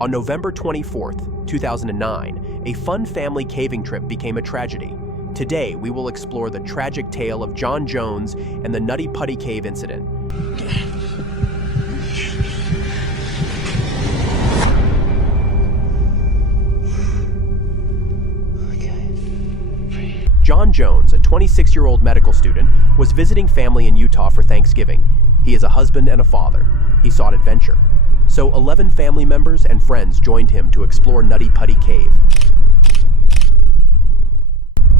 On November 24th, 2009, a fun family caving trip became a tragedy. Today, we will explore the tragic tale of John Jones and the Nutty Putty Cave incident. John Jones, a 26-year-old medical student, was visiting family in Utah for Thanksgiving. He is a husband and a father. He sought adventure. So 11 family members and friends joined him to explore Nutty Putty Cave.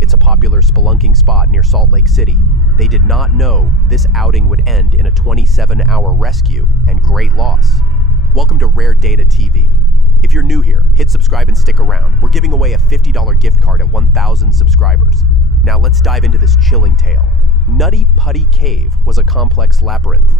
It's a popular spelunking spot near Salt Lake City. They did not know this outing would end in a 27-hour rescue and great loss. Welcome to Rare Data TV. If you're new here, hit subscribe and stick around. We're giving away a $50 gift card at 1,000 subscribers. Now let's dive into this chilling tale. Nutty Putty Cave was a complex labyrinth.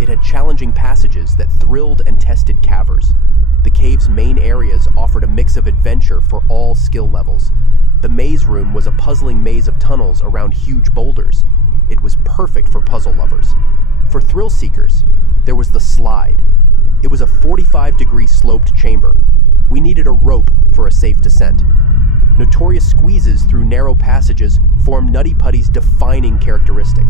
It had challenging passages that thrilled and tested cavers. The cave's main areas offered a mix of adventure for all skill levels. The maze room was a puzzling maze of tunnels around huge boulders. It was perfect for puzzle lovers. For thrill seekers, there was the slide. It was a 45-degree sloped chamber. We needed a rope for a safe descent. Notorious squeezes through narrow passages formed Nutty Putty's defining characteristic.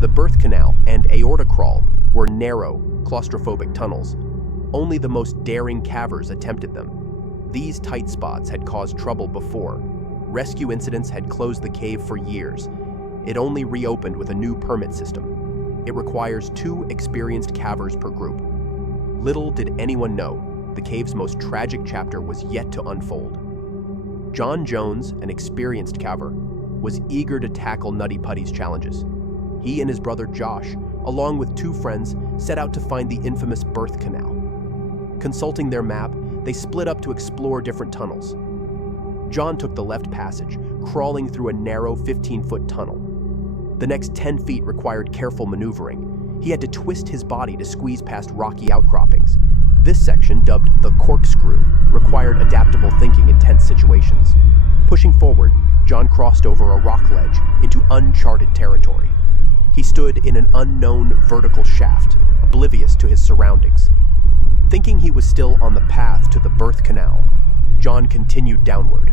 The birth canal and aorta crawl were narrow, claustrophobic tunnels. Only the most daring cavers attempted them. These tight spots had caused trouble before. Rescue incidents had closed the cave for years. It only reopened with a new permit system. It requires 2 experienced cavers per group. Little did anyone know, the cave's most tragic chapter was yet to unfold. John Jones, an experienced caver, was eager to tackle Nutty Putty's challenges. He and his brother Josh, along with 2 friends, set out to find the infamous birth canal. Consulting their map, they split up to explore different tunnels. John took the left passage, crawling through a narrow 15-foot tunnel. The next 10 feet required careful maneuvering. He had to twist his body to squeeze past rocky outcroppings. This section, dubbed the corkscrew, required adaptable thinking in tense situations. Pushing forward, John crossed over a rock ledge into uncharted territory. He stood in an unknown vertical shaft, oblivious to his surroundings. Thinking he was still on the path to the birth canal, John continued downward.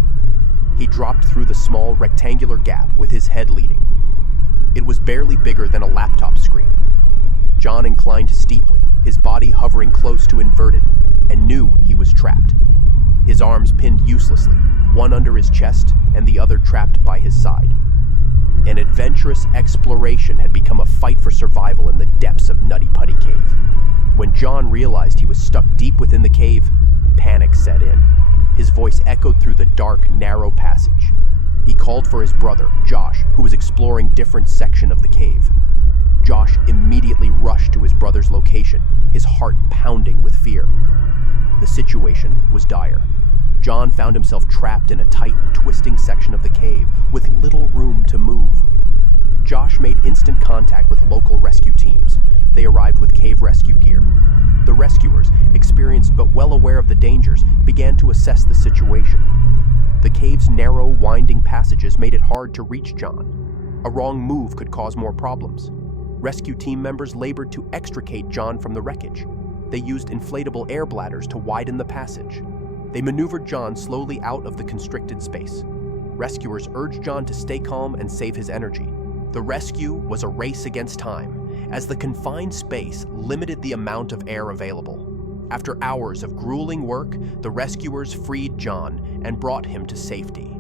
He dropped through the small rectangular gap with his head leading. It was barely bigger than a laptop screen. John inclined steeply, his body hovering close to inverted, and knew he was trapped. His arms pinned uselessly, one under his chest and the other trapped by his side. An adventurous exploration had become a fight for survival in the depths of Nutty Putty Cave. When John realized he was stuck deep within the cave, panic set in. His voice echoed through the dark, narrow passage. He called for his brother, Josh, who was exploring a different section of the cave. Josh immediately rushed to his brother's location, his heart pounding with fear. The situation was dire. John found himself trapped in a tight, twisting section of the cave with little room to move. Josh made instant contact with local rescue teams. They arrived with cave rescue gear. The rescuers, experienced but well aware of the dangers, began to assess the situation. The cave's narrow, winding passages made it hard to reach John. A wrong move could cause more problems. Rescue team members labored to extricate John from the wreckage. They used inflatable air bladders to widen the passage. They maneuvered John slowly out of the constricted space. Rescuers urged John to stay calm and save his energy. The rescue was a race against time, as the confined space limited the amount of air available. After hours of grueling work, the rescuers freed John and brought him to safety.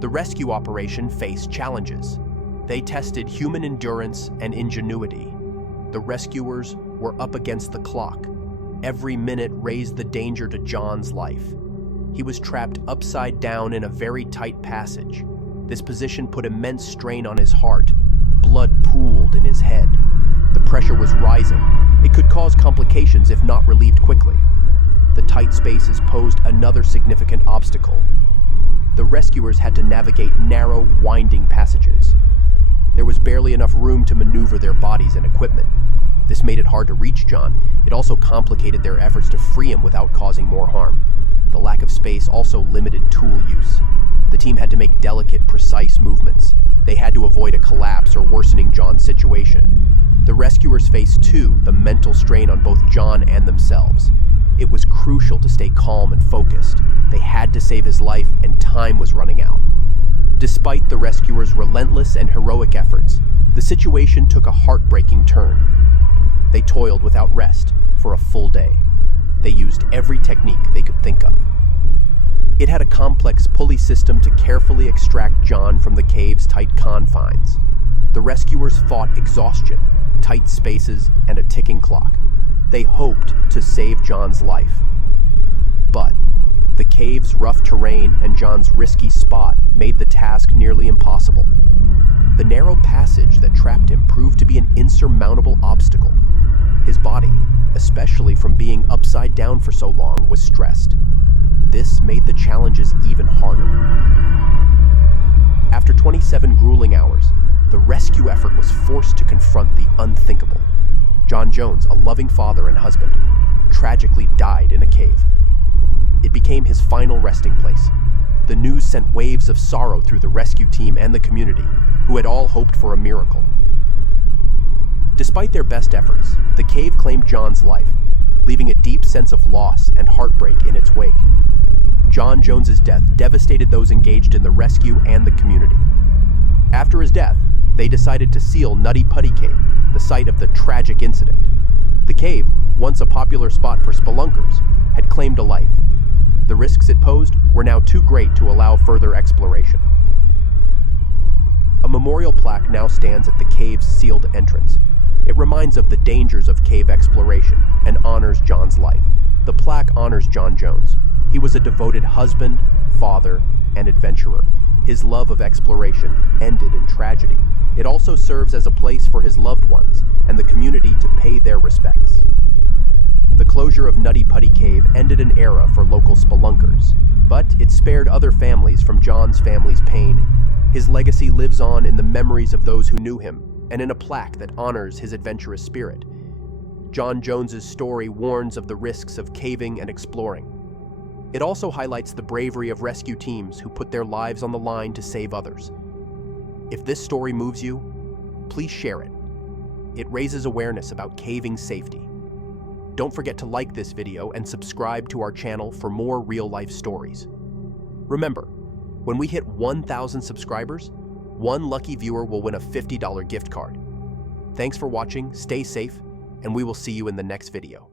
The rescue operation faced challenges. They tested human endurance and ingenuity. The rescuers were up against the clock. Every minute raised the danger to John's life. He was trapped upside down in a very tight passage. This position put immense strain on his heart. Blood pooled in his head. The pressure was rising. It could cause complications if not relieved quickly. The tight spaces posed another significant obstacle. The rescuers had to navigate narrow, winding passages. There was barely enough room to maneuver their bodies and equipment. This made it hard to reach John. It also complicated their efforts to free him without causing more harm. The lack of space also limited tool use. The team had to make delicate, precise movements. They had to avoid a collapse or worsening John's situation. The rescuers faced, too, the mental strain on both John and themselves. It was crucial to stay calm and focused. They had to save his life, and time was running out. Despite the rescuers' relentless and heroic efforts, the situation took a heartbreaking turn. They toiled without rest for a full day. They used every technique they could think of. It had a complex pulley system to carefully extract John from the cave's tight confines. The rescuers fought exhaustion, tight spaces, and a ticking clock. They hoped to save John's life. But the cave's rough terrain and John's risky spot made the task nearly impossible. The narrow passage that trapped him proved to be an insurmountable obstacle. His body, especially from being upside down for so long, was stressed. This made the challenges even harder. After 27 grueling hours, the rescue effort was forced to confront the unthinkable. John Jones, a loving father and husband, tragically died in a cave. It became his final resting place. The news sent waves of sorrow through the rescue team and the community, who had all hoped for a miracle. Despite their best efforts, the cave claimed John's life, leaving a deep sense of loss and heartbreak in its wake. John Jones's death devastated those engaged in the rescue and the community. After his death, they decided to seal Nutty Putty Cave, the site of the tragic incident. The cave, once a popular spot for spelunkers, had claimed a life. The risks it posed were now too great to allow further exploration. A memorial plaque now stands at the cave's sealed entrance. It reminds of the dangers of cave exploration and honors John's life. The plaque honors John Jones. He was a devoted husband, father, and adventurer. His love of exploration ended in tragedy. It also serves as a place for his loved ones and the community to pay their respects. The closure of Nutty Putty Cave ended an era for local spelunkers, but it spared other families from John's family's pain. His legacy lives on in the memories of those who knew him and in a plaque that honors his adventurous spirit. John Jones's story warns of the risks of caving and exploring. It also highlights the bravery of rescue teams who put their lives on the line to save others. If this story moves you, please share it. It raises awareness about caving safety. Don't forget to like this video and subscribe to our channel for more real-life stories. Remember, when we hit 1,000 subscribers, one lucky viewer will win a $50 gift card. Thanks for watching, stay safe, and we will see you in the next video.